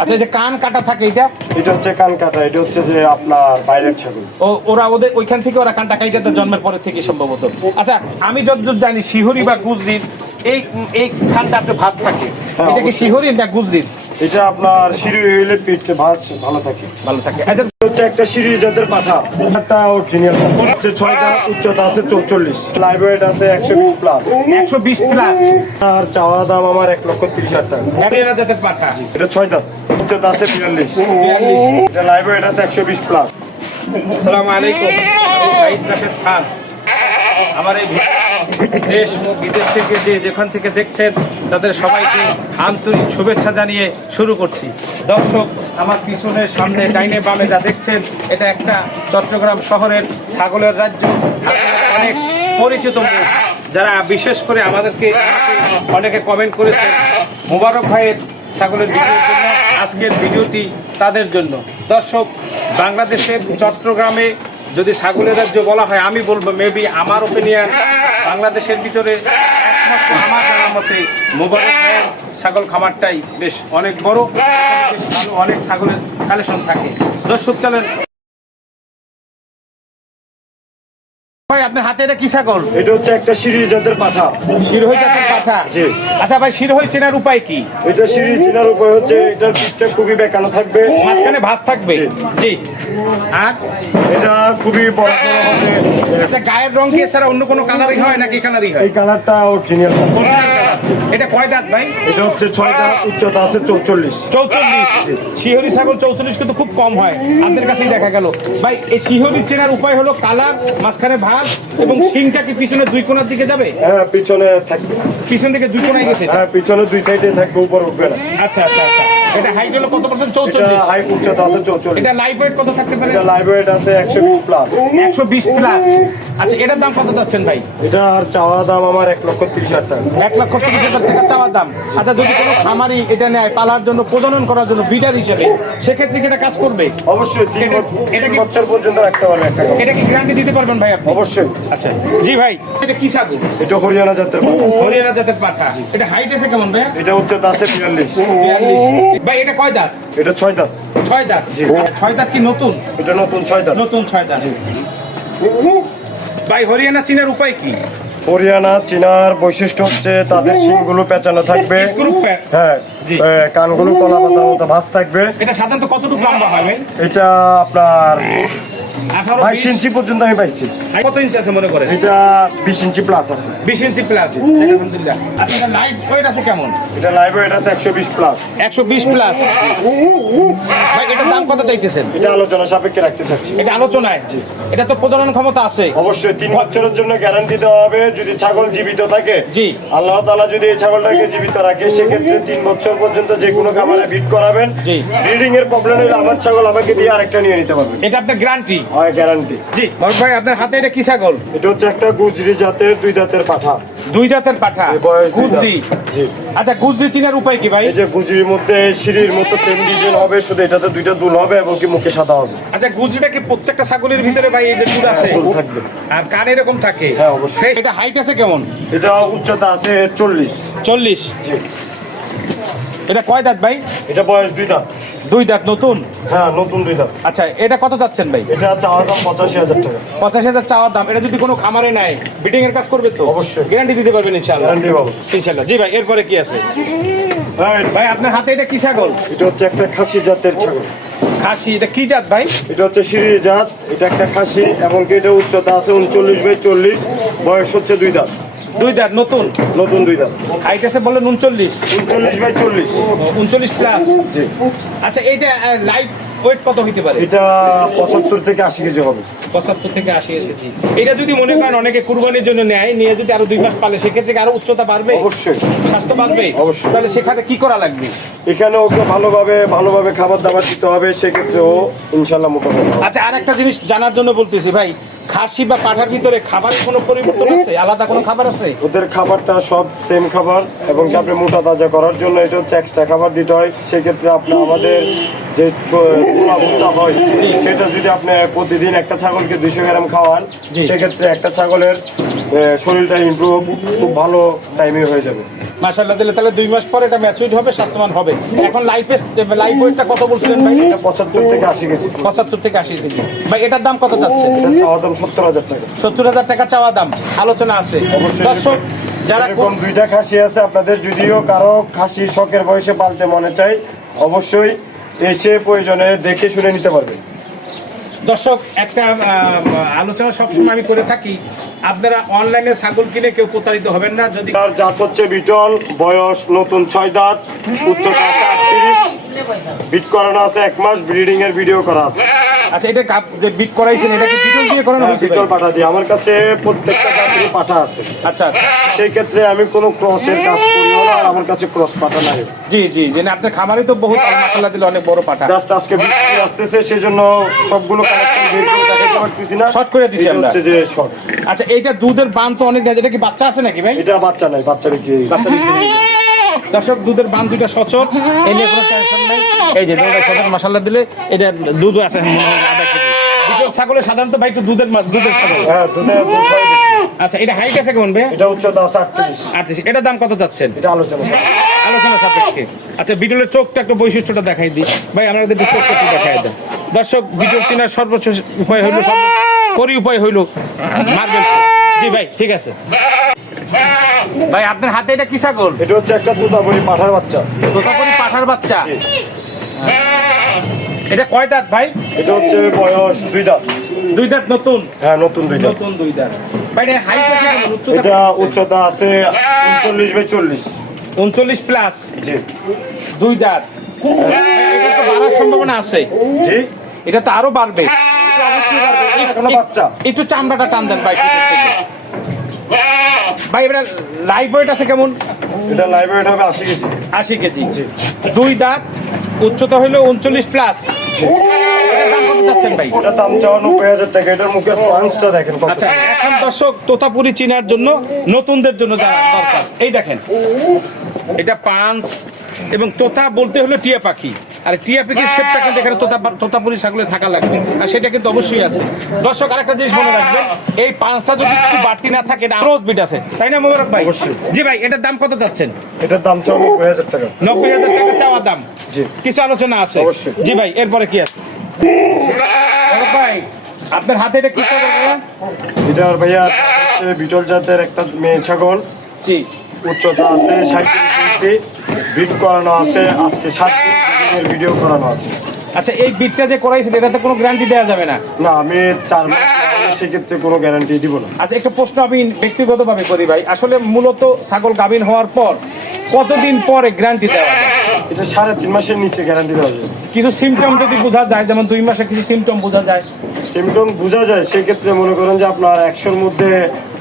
আচ্ছা এই যে কান কাটা থাকে এটা এটা হচ্ছে কান কাটা এটা হচ্ছে যে আপনার বাইরের ছাগল। ও ওরা ওদের ওইখান থেকে ওরা কানটা কাইটাতে জন্মের পরে থেকে সম্ভবত। আচ্ছা আমি যতদূর জানি শিহরি বা গুজরির এই এই খানটা আপনি ভাস থাকে। এটা কি শিহরি না গুজরির? এটা আপনার সিঁড়ি হইলে পিঠ ভাঁজ ভালো থাকে। ভালো থাকে। আচ্ছা হচ্ছে একটা সিঁড়ি জাতের পাঠা। একটা অরিজিনাল হচ্ছে ছয়টা উচ্চতা আছে চৌচল্লিশ। লাইভ ওয়েট আছে একশো বিশ প্লাস একশো বিশ প্লাস আর চাওয়া দাম আমার এক লক্ষ তিরিশ হাজার টাকা। জাতের পাঠা। এটা ছয় দাঁত উচ্চতা আছে বিয়াল্লিশ। বিয়াল্লিশ। এটা লাইভ ওয়েট আছে একশো বিশ প্লাস আসসালামু আলাইকুম। সাইদ রাশেদ খান। আমার এই দেশ বিদেশ থেকে যে যেখান থেকে দেখছেন, তাদের সবাইকে আন্তরিক শুভেচ্ছা জানিয়ে শুরু করছি। দর্শক, আমার পিছনের সামনে ডাইনে বামে যা দেখছেন, এটা একটা চট্টগ্রাম শহরের ছাগলের রাজ্য। অনেক পরিচিত যারা বিশেষ করে আমাদেরকে অনেকে কমেন্ট করেছেন, মোবারক ভাইয়ের ছাগলের জন্য, আজকের ভিডিওটি তাদের জন্য। দর্শক, বাংলাদেশের চট্টগ্রামে যদি ছাগলের রাজ্য বলা হয়, আমি বলব মেবি আমার ওপিনিয়ন বাংলাদেশের ভিতরে আমার মতে ভাইয়ের ছাগল খামারটাই বেশ অনেক বড়, অনেক ছাগলের কালেকশন থাকে। দর্শক, চলেন। ভাই আপনার হাতে এটা কি ছাগল? এটা হচ্ছে একটা সিঁড়ি জাতের পাঠা। শিরোহী জাতের পাঠা? জি। আচ্ছা ভাই শিরোহী চেনার উপায় কি? এটা সিঁড়ি চেনার উপায় হচ্ছে এটার পিঠটা খুবই বেঁকানো থাকবে। মাঝখানে ভাঁজ থাকবে? জি। আর? এটা খুবই বড় সড়ো হবে। আচ্ছা গায়ের রং কি এছাড়া অন্য কোনো কালারই হয় নাকি কালারই হয়? এই কালারটা অরিজিনাল দাঁত ভাই? এটা হচ্ছে ছয়টা উচ্চতা আছে চৌচল্লিশ। চৌচল্লিশ। শিহরি ছাগল চৌচল্লিশ কিন্তু খুব কম হয়। আপনাদের কাছেই দেখা গেল। ভাই এই শিহরি চেনার উপায় হলো কালার মাঝখানে ভাঁজ এবং শিংটা কি পিছনে দুই কোণার দিকে যাবে? হ্যাঁ পিছনে থাকবে। পিছন দিকে দুই কোণায় গেছে হ্যাঁ পিছনে দুই সাইডে থাকবে উপর উঠবে না। আচ্ছা আচ্ছা আচ্ছা। এটা হাইট হলো কত পার্সেন্ট চৌচল্লিশ। হাই উচ্চতা আছে চৌচল্লিশ। এটা লাইভ ওয়েট কত থাকতে পারে? এটা লাইভ ওয়েট আছে একশো বিশ প্লাস একশো বিশ প্লাস আচ্ছা এটার দাম কত যাচ্ছেন ভাই? এটা আর চাওয়া দাম আমার এক লক্ষ তিরিশ হাজার টাকা। এক লক্ষ তিরিশ হাজার টাকা চাওয়ার দাম। আচ্ছা যদি কোনো খামারি এটা নেয় পালার জন্য প্রজনন করার জন্য বিডার হিসেবে সেক্ষেত্রে কি এটা কাজ করবে? অবশ্যই এটা- কি- বছর পর্যন্ত রাখতে পারবে এটা কি গ্যারান্টি দিতে পারবেন ভাই আপনি? অবশ্যই। আচ্ছা জি ভাই এটা কি ছাগল? এটা হরিয়ানা জাতের। হরিয়ানা জাতের পাঠা। এটা হাইট আছে কেমন ভাই এটা উচ্চতা আছে বিয়াল্লিশ। ভাই এটা কয় দাঁত? এটা ছয় দাঁত। ছয় দাঁত? ছয় দাঁত কি নতুন? এটা নতুন ছয় দাঁত। নতুন ছয় দাঁত। ভাই হরিয়ানা চীনের উপায় কি? হরিয়ানা চীনার বৈশিষ্ট্য হচ্ছে তাদের শিংগুলো পেঁচানো থাকবে। হ্যাঁ জি। কানগুলো কলা পাতার মতো ভাঁজ থাকবে। এটা সাধারণত কতটুকু লম্বা হবে এটা আপনার বাইশ ইঞ্চি পর্যন্ত আমি পাইছি। কত ইঞ্চি আছে মনে করেন? এটা বিশ ইঞ্চি প্লাস আছে। বিশ ইঞ্চি প্লাস আলহামদুলিল্লাহ। আচ্ছা লাইভ ওয়েট আছে কেমন? এটা লাইভ ওয়েট আছে একশো বিশ প্লাস একশো বিশ প্লাস ভাই এটার দাম কত চাইতেছেন? এটা আলোচনা সাপেক্ষে রাখতে চাচ্ছি। এটা আলোচনায়? এটা তো প্রজনন ক্ষমতা আছে। অবশ্যই তিন বছরের জন্য গ্যারান্টি দেওয়া হবে যদি ছাগল জীবিত থাকে। জি। আল্লাহ তাআলা যদি এই ছাগলটাকে জীবিত রাখে সেক্ষেত্রে তিন বছর পর্যন্ত যে কোনো খামারে ভিট করাবেন। জি। ব্রিডিং এর প্রবলেম হলে আমার ছাগল আমাকে দিয়ে আরেকটা নিয়ে নিতে পারবেন এটা আপনার গ্যারান্টি হয় গ্যারান্টি জি। মরক ভাই আপনার হাতে এটা কি ছাগল? এটা হচ্ছে একটা গুজরি জাতের দুই দাঁতের পাঠা। দুই জাতের পাঠা? বয়স গুজরি? জি। আচ্ছা গুজরি চিনার উপায় কি ভাই? এই যে গুজরির মধ্যে সিঁড়ির মতো সেম ডিজাইন হবে শুধু এটাতে দুইটা দুল হবে এবং কি মুখে সাদা হবে। আচ্ছা গুজরিটা কি প্রত্যেকটা ছাগলের ভিতরে ভাই এই যে দুধ আছে? দুল থাকবে। আর কান এরকম থাকে? হ্যাঁ, অবশ্যই। এটা হাইট আছে কেমন? এটা উচ্চতা আছে চল্লিশ। চল্লিশ? জি। এটা কয় দাঁত ভাই? এটা বয়স দুই দাঁত। দুই দাঁত নতুন? হ্যাঁ নতুন দুই দাঁত। আচ্ছা এটা কত যাচ্ছেন ভাই? এটা চাওয়ার দাম পঁচাশি হাজার টাকা। পঁচাশি হাজার চাওয়ার দাম এটা যদি কোনো খামারে নেয় বিডিং এর কাজ করবে তো? অবশ্যই। গ্যারান্টি দিতে পারবেন ইনশাআল্লাহ। গ্যারান্টি পাবো। ইনশাআল্লাহ। জি ভাই এরপরে কি আছে? ভাই আপনার হাতে এটা কি ছাগল? এটা হচ্ছে একটা খাসি জাতের ছাগল। খাসি এটা কি জাত ভাই? এটা হচ্ছে সিঁড়ি জাত এটা একটা খাসি এবং এটা উচ্চতা আছে উনচল্লিশ বাই চল্লিশ বয়স হচ্ছে দুই দাঁত। দুই দাঁত নতুন? নতুন দুই দাঁত। হাইট আছে বললেন উনচল্লিশ। উনচল্লিশ বাই চল্লিশ। উনচল্লিশ প্লাস জি। আচ্ছা এইটা লাইভ ওয়েট কত হইতে পারে? এটা পঁচাত্তর থেকে আশি কেজি হবে। পঁচাত্তর থেকে আশি এসেছি এটা যদি মনে করেন অনেকে কুরবানির জন্য নেয় নিয়ে যদি আরও দুই মাস পালে সেক্ষেত্রে আরও উচ্চতা বাড়বে? অবশ্যই। স্বাস্থ্য বাড়বে? অবশ্যই। তাহলে সেখানে কি করা লাগবে? এখানে ওকে ভালোভাবে ভালোভাবে খাবার দাবার দিতে হবে সেক্ষেত্রে ও ইনশাল্লাহ মোটামুটি হবে। আচ্ছা আর একটা জিনিস জানার জন্য বলতেছি ভাই খাসি বা পাঠার ভিতরে খাবার কোনো পরিবর্তন আছে? আলাদা কোনো খাবার আছে? ওদের খাবারটা সব সেম খাবার এবং কি আপনি মোটা তাজা করার জন্য এটা হচ্ছে এক্সট্রা খাবার দিতে হয়। সেক্ষেত্রে আপনি আমাদের যে চ- ছোলা ভুট্টা হয় সেটা যদি আপনি প্রতিদিন একটা ছাগলকে দুইশো গ্রাম খাওয়ান। সেক্ষেত্রে একটা ছাগলের শরীরটা ইমপ্রুভ খুব ভালো টাইমে হয়ে যাবে। মাশাআল্লাহ দিলে তাহলে দুই মাস পরে এটা ম্যাচুইড হবে স্বাস্থ্যবান হবে। এখন লাইফে লাইফ ওয়েটটা কত বলছিলেন ভাই? এটা থেকে আশি কেজি। পঁচাত্তর থেকে আশি কেজি। ভাই এটার দাম কত যাচ্ছে এটা চাওয়া দাম সত্তর হাজার টাকা। সত্তর হাজার টাকা চাওয়া দাম। আলোচনা আছে। দর্শক যারা এরকম দুইটা খাসি আছে আপনাদের যদিও কারও খাসি শখের বয়সে পালতে মনে চাই অবশ্যই এসে প্রয়োজনে দেখে শুনে নিতে পারবেন। দর্শক একটা আলোচনা সবসময় আমি করে থাকি। আপনারা অনলাইনে ছাগল কিনে কেউ প্রতারিত হবেন না যদি তার জাত হচ্ছে বিটল বয়স নতুন ছয় দাঁত উচ্চতা আটত্রিশ। বিট করানো আছে এক মাস ব্রিডিং এর ভিডিও করা আছে। আচ্ছা এটা কাপ যে বিট করাইছেন এটা কি বিটল দিয়ে করানো হয়েছে? বিটল? পাঠা দিয়ে। আমার কাছে প্রত্যেকটা জাতির পাঠা আছে। আচ্ছা আচ্ছা। সেই ক্ষেত্রে আমি কোনো ক্রসের কাজ করিও না আর আমার কাছে ক্রস পাঠা নাই। জি জি জি। না, আপনার খামারে তো বহুত মশলা দিলে অনেক বড় পাটা জাস্ট আজকে বৃষ্টি আসতেছে সেই জন্য সবগুলো কালেকশন বের করে দেখাতে পারতেছি না। শর্ট করে দিছি আমরা। হচ্ছে যে শর্ট আচ্ছা এইটা দুধের বান তো অনেক দেয় এটা কি বাচ্চা আছে নাকি ভাই? এটা বাচ্চা নাই বাচ্চা বিক্রি দর্শক দুধের বান দুইটা সচল। এই নিয়ে কোনো টেনশন নাই। এই যে দুধের সচল মশলা দিলে এটা দুধ আছে ছাগলের সাধারণত ভাই একটু দুধের দুধের ছাগল। হ্যাঁ। আচ্ছা এটা হাইট আছে কেমন ভাই? এটা উচ্চতা আছে আটত্রিশ। এটার দাম কত চাচ্ছেন? এটা আলোচনা আলোচনা সাপেক্ষে। আচ্ছা বিটলের চোখটা একটু বৈশিষ্ট্যটা দেখাই দিই। ভাই আমাদের একটু চোখটা একটু দেখাই দেন। দর্শক বিটল চেনার সর্বোচ্চ উপায় হইল পরি উপায় হইল মার্বেল জি ভাই ঠিক আছে। ভাই আপনার হাতে এটা কি ছাগল? এটা হচ্ছে একটা তুতাবরি পাঠার বাচ্চা। তোতাপুরি পাঠার বাচ্চা। এটা কয় দাঁত ভাই? এটা হচ্ছে বয়স দুই দাঁত। দুই দাঁত নতুন? হ্যাঁ নতুন দুই দাঁত। নতুন দুই দাঁত। ভাই এটা হাইট আছে উচ্চতা এটা উচ্চতা আছে উনচল্লিশ বাই চল্লিশ। উনচল্লিশ প্লাস জি। দুই দাঁত। এটা তো বাড়ার সম্ভাবনা আছে। জি। এটা তো আরও বাড়বে। এখনও বাচ্চা। একটু চামড়াটা টান দেন ভাই। ভাই এবার লাইভ ওয়েট আছে কেমন? এটা লাইব্রেরি হবে আশি কেজি। আশি কেজি। দুই দাঁত উচ্চতা হইল উনচল্লিশ প্লাস আচ্ছা এখন দর্শক তোতাপুরি চিনার জন্য নতুনদের জন্য দরকার। এই দেখেন এটা পাঁচ এবং তোতা বলতে হলো টিয়া পাখি। আর টিয়া পাখির শেপটা কিন্তু এখানে তোতা তোতাপুরি ছাগলে থাকা লাগবে। আর সেটা কিন্তু অবশ্যই আছে। দর্শক আরেকটা জিনিস মনে রাখবেন এই পাঁচটা যদি একটু বাড়তি না থাকে এটা আরও বিট আছে। তাই না মোবারক ভাই? অবশ্যই। জি ভাই এটার দাম কত যাচ্ছেন এটার দাম চাও নব্বই হাজার টাকা। নব্বই হাজার টাকা চাওয়া দাম। জি। কিছু আলোচনা আছে? অবশ্যই। জি ভাই এরপরে কি আছে? ভাই আপনার হাতে এটা কি ছাগল? এটার ভাইয়া হচ্ছে বিটল জাতের একটা মেয়ে ছাগল। জি। উচ্চতা আছে ষাট ইঞ্চি বিট করানো আছে আজকে সাত দিনের ভিডিও করানো আছে। আচ্ছা এই বিটটা যে করাইছেন এটাতে কোনো গ্যারান্টি দেওয়া যাবে না? না আমি চার মাস সেক্ষেত্রে কোনো গ্যারান্টি দিব না। আচ্ছা একটা প্রশ্ন আমি ব্যক্তিগতভাবে করি ভাই। আসলে মূলত ছাগল গাভিন হওয়ার পর কতদিন পরে গ্যারান্টি দেওয়া যায়? এটা সাড়ে তিন মাসের নিচে গ্যারান্টি দেওয়া যায়। কিছু সিমটম যদি বোঝা যায় যেমন দুই মাসে কিছু সিমটম বোঝা যায়। সিমটম বোঝা যায় সেক্ষেত্রে মনে করেন যে আপনার একশোর মধ্যে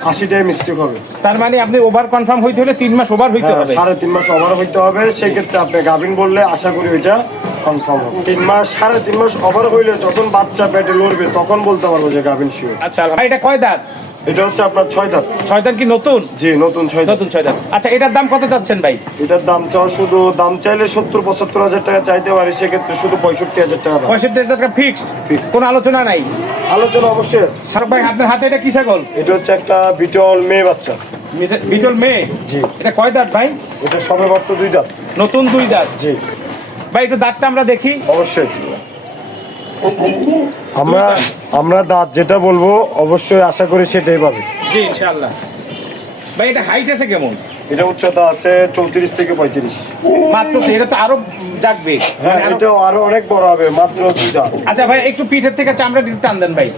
আশিটাই মিস্টেক হবে। তার মানে আপনি ওভার কনফার্ম হইতে হলে তিন মাস ওভার হইতে হ্যাঁ, হবে। সাড়ে তিন মাস ওভার হইতে হবে। সেক্ষেত্রে আপনি গাভিন বললে আশা করি ওইটা কনফার্ম হবে। তিন মাস সাড়ে তিন মাস ওভার হইলে যখন বাচ্চা পেটে লড়বে তখন বলতে পারব যে গাভিন শিওর আচ্ছা ভাই এটা কয় দাঁত? এটা হচ্ছে আপনার ছয় দাঁত। ছয় দাঁত কি নতুন? জি নতুন ছয় নতুন ছয় দাঁত। আচ্ছা এটার দাম কত চাচ্ছেন ভাই? এটার দাম চাও শুধু দাম চাইলে সত্তর পঁচাত্তর হাজার টাকা চাইতে পারি সেক্ষেত্রে শুধু পঁয়ষট্টি হাজার টাকা পঁয়ষট্টি হাজার টাকা ফিক্সড. কোনো আলোচনা নাই? আলোচনা অবশ্যই আছে। ভাই আপনার হাতে এটা কি ছাগল? এটা হচ্ছে একটা বিটল মেয়ে বাচ্চা। বিটল মেয়ে? জি। এটা কয় দাঁত ভাই? এটা সবে মাত্র দুই দাঁত। নতুন দুই দাঁত? জি। ভাই একটু দাঁতটা আমরা দেখি। অবশ্যই। আমরা আমরা দাঁত যেটা বলব অবশ্যই আশা করি সেটাই পাবে। জি ইনশাআল্লাহ। ভাই এটা হাইট আছে কেমন? এটা উচ্চতা আছে চৌত্রিশ থেকে পঁয়ত্রিশ। মাত্র তো, এটা তো আরও জাগবে। হ্যাঁ মানে এটা আরও অনেক বড় হবে মাত্র দুই দাঁত আচ্ছা ভাই একটু পিঠের থেকে চামড়া দিতে টান দেন ভাই।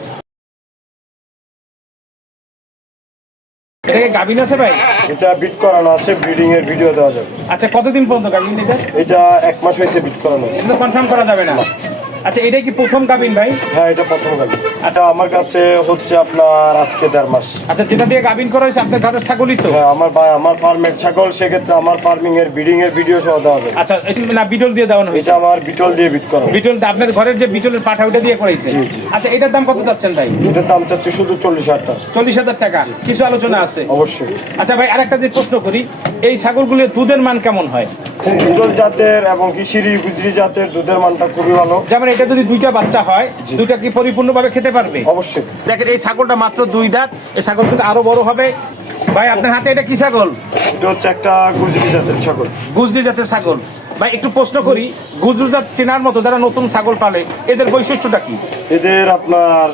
এটাকে গাভিন আছে ভাই? এটা বিট করানো আছে ব্রিডিং এর ভিডিও দেওয়া যাবে। আচ্ছা কতদিন পর্যন্ত গাভিন এটা? এটা এক মাস হয়েছে বিট করানো আছে। এটা কনফার্ম করা যাবে না। আচ্ছা এটা কি প্রথম গাভিন ভাই? হ্যাঁ এটা প্রথম গাড়ি আচ্ছা আমার কাছে হচ্ছে আপনার আজকে দেড় মাস। আচ্ছা যেটা দিয়ে গাভিন করা হয়েছে আপনার ঘরের ছাগলই তো? হ্যাঁ, আমার ভাই আমার ফার্মের ছাগল সেক্ষেত্রে আমার ফার্মিং এর ব্রিডিং এর ভিডিও সহ দেওয়া যাবে। আচ্ছা এটা না বিটল দিয়ে দেওয়ানো হয়েছে? এটা আমার বিটল দিয়ে বিট করা। বিটল আপনার ঘরের যে বিটলের পাঠা ওটা দিয়ে করাইছে। আচ্ছা এটার দাম কত যাচ্ছেন ভাই? এটার দাম চাচ্ছে শুধু চল্লিশ হাজার টাকা। চল্লিশ হাজার টাকা। কিছু আলোচনা আছে? অবশ্যই। আচ্ছা ভাই আরেকটা যে প্রশ্ন করি এই ছাগলগুলোর দুধের মান কেমন হয়? বিটল জাতের এবং কি গুজরি জাতের দুধের মানটা খুবই ভালো। যেমন এটা যদি দুইটা বাচ্চা হয় দুইটা কি পরিপূর্ণভাবে খেতে পারবে? অবশ্যই। দেখেন এই ছাগলটা মাত্র দুই দাঁত এই ছাগল কিন্তু আরও বড় হবে। ভাই আপনার হাতে এটা কি ছাগল? এটা হচ্ছে একটা গুজরি জাতের ছাগল। গুজরি জাতের ছাগল। ভাই একটু প্রশ্ন করি গুজরি জাত চেনার মতো যারা নতুন ছাগল পালে এদের বৈশিষ্ট্যটা কি? এদের আপনার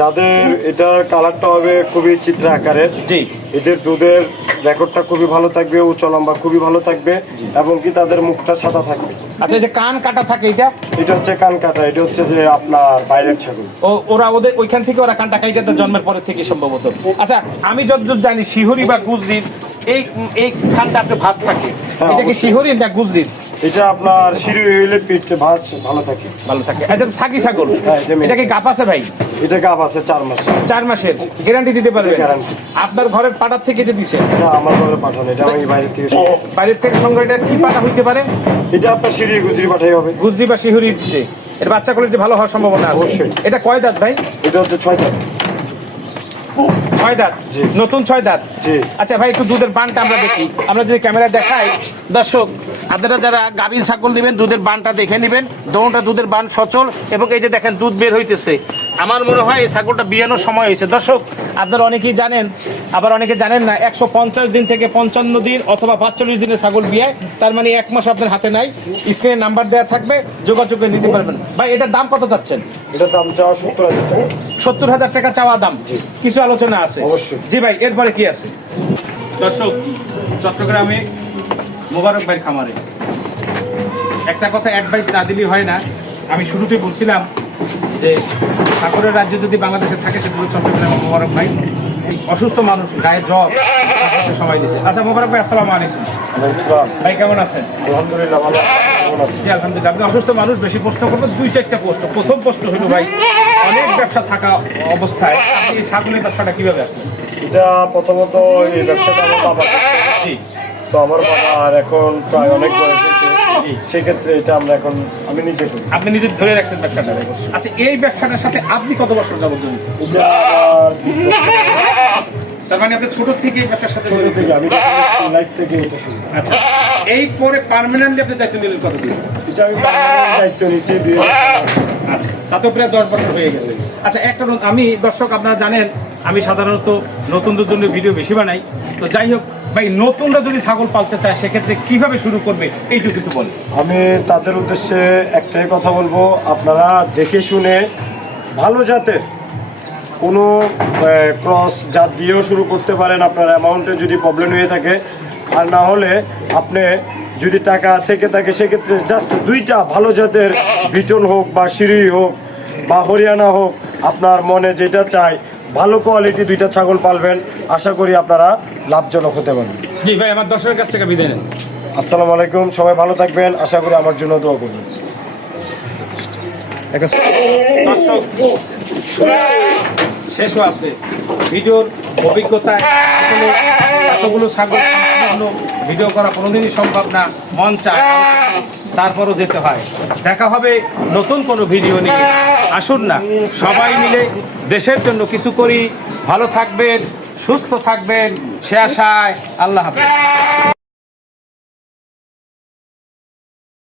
যাদের এটার কালারটা হবে খুবই চিত্র আকারের জি। এদের দুধের রেকর্ডটা খুবই ভালো থাকবে উচ্চ লম্বা খুবই ভালো থাকবে এবং কি তাদের মুখটা সাদা থাকবে। আচ্ছা এই যে কান কাটা থাকে এটা এটা হচ্ছে কান কাটা এটা হচ্ছে যে আপনার বাইরের ছাগল। ও ওরা ওদের ওইখান থেকে ওরা কানটা খাইতে তো জন্মের পরে থেকে সম্ভবত। আচ্ছা আমি যতদূর জানি শিহরি বা গুজরির এই এই খানটা আপনি ভাস থাকে। হ্যাঁ, এটা কি শিহরি না গুজরির এটা আপনার সিঁড়ি হইলে পিঠ ভাস ভালো থাকে। ভালো থাকে। আচ্ছা সাকি ছাগল। হ্যাঁ, এটা এটা কি গাপ আছে ভাই? এটা গাব আছে চার মাস। চার মাসের গ্যারান্টি দিতে পারবেন। আপনার ঘরের পাটার থেকে যে দিছে? এটা আমার ঘরে পাঠানো এটা আমি বাইরে থেকে। বাইরের থেকে সঙ্গে এটা কি পাটা হইতে পারে? এটা আপনার সিঁড়ি গুজরি পাঠাই হবে। গুজরি বা শিহুরি দিছে। এর বাচ্চা কোয়ালিটি ভালো হওয়ার সম্ভাবনা আছে। অবশ্যই। এটা কয় দাঁত ভাই? এটা হচ্ছে ছয় দাঁত। ছয় দাঁত। নতুন ছয় দাঁত। আচ্ছা ভাই একটু দুধের বানটা আমরা দেখি। আমরা যদি ক্যামেরা দেখাই দর্শক আপনারা যারা গাভীর ছাগল নেবেন দুধের বানটা দেখে নেবেন। দোনোটা দুধের বান সচল এবং এই যে দেখেন দুধ বের হইতেছে। আমার মনে হয় এই ছাগলটা বিয়ানোর সময় হয়েছে। দর্শক আপনারা অনেকেই জানেন আবার অনেকে জানেন না একশো পঞ্চাশ দিন থেকে পঞ্চান্ন দিন অথবা পাঁচচল্লিশ দিনের ছাগল বিয়ায় তার মানে এক মাস আপনার হাতে নাই। স্ক্রিনে নাম্বার দেওয়া থাকবে যোগাযোগ করে নিতে পারবেন। ভাই এটার দাম কত চাচ্ছেন? এটা দাম চাওয়া সত্তর হাজার টাকা। সত্তর হাজার টাকা চাওয়া দাম। কিছু আলোচনা আছে? অবশ্যই। জি ভাই এরপরে কি আছে? দর্শক চট্টগ্রামে মোবারক ভাইয়ের খামারে। একটা কথা অ্যাডভাইস না দিলেই হয় না। আমি শুরুতেই বলছিলাম যে ঠাকুরের রাজ্য যদি বাংলাদেশে থাকে সেটা হলো চট্টগ্রামের মোবারক ভাই। অসুস্থ মানুষ গায়ে তারপর সময় দিছে। আচ্ছা মোবারক ভাই আসসালামু আলাইকুম। ভাই কেমন আছেন? আলহামদুলিল্লাহ ভালো জি আলহামদুলিল্লাহ। আপনি অসুস্থ মানুষ বেশি প্রশ্ন করবেন দুই চারটা প্রশ্ন। প্রথম প্রশ্ন হলো ভাই অনেক ব্যবসা থাকা অবস্থায় আপনি এই ছাগলের ব্যবসাটা কীভাবে আসলেন? এটা প্রথমত এই ব্যবসাটা আমার বাবা। জি। তো আমার বাবার এখন প্রায় অনেক বয়স। সেক্ষেত্রে এটা আমরা এখন আমি নিজে করি। আপনি নিজে ধরে রাখছেন ব্যবসাটা? আচ্ছা এই ব্যবসাটার সাথে আপনি কত বছর যাবত জড়িত? তার মানে আপনি ছোট থেকে এই ব্যবসার সাথে ছোট থেকে আমি লাইফ থেকে এটা শুরু আচ্ছা এই পরে পার্মানেন্টলি আপনি দায়িত্ব নিলেন কতদিন? এটা আমি দায়িত্ব নিচ্ছি আচ্ছা তাতেও প্রায় দশ বছর হয়ে গেছে। আচ্ছা একটা আমি দর্শক আপনারা জানেন আমি সাধারণত নতুনদের জন্য ভিডিও বেশি বানাই। তো যাই হোক ভাই, নতুনরা যদি ছাগল পালতে চায়, সেক্ষেত্রে কীভাবে শুরু করবে? এইটুকু একটু বলেন। আমি তাদের উদ্দেশ্যে একটাই কথা বলব, আপনারা দেখে শুনে ভালো জাতের কোনো ক্রস জাত দিয়েও শুরু করতে পারেন। আপনার অ্যামাউন্টে যদি প্রবলেম হয়ে থাকে, আর না হলে আপনি যদি টাকা থেকে থাকে, সেক্ষেত্রে জাস্ট দুইটা ভালো জাতের বিটল হোক বা সিঁড়ি হোক বা হরিয়ানা হোক, আপনার মনে যেটা চাই, ভালো কোয়ালিটি দুইটা ছাগল পালবেন। আশা করি আপনারা লাভজনক হতে পারে। জি ভাই আমার দর্শকের কাছ থেকে বিদায় নেন। আসসালামু আলাইকুম সবাই ভালো থাকবেন আশা করি আমার জন্য দোয়া করবেন। দর্শক শেষও আছে। ভিডিওর অভিজ্ঞতায় আসলে এতগুলো ছাগল ভিডিও করা কোনোদিনই সম্ভব না মন চায় তারপরও যেতে হয়। দেখা হবে নতুন কোনো ভিডিও নিয়ে। আসুন না সবাই মিলে দেশের জন্য কিছু করি। ভালো থাকবেন। সুস্থ থাকবেন সে আশায় আল্লাহ হাফেজ।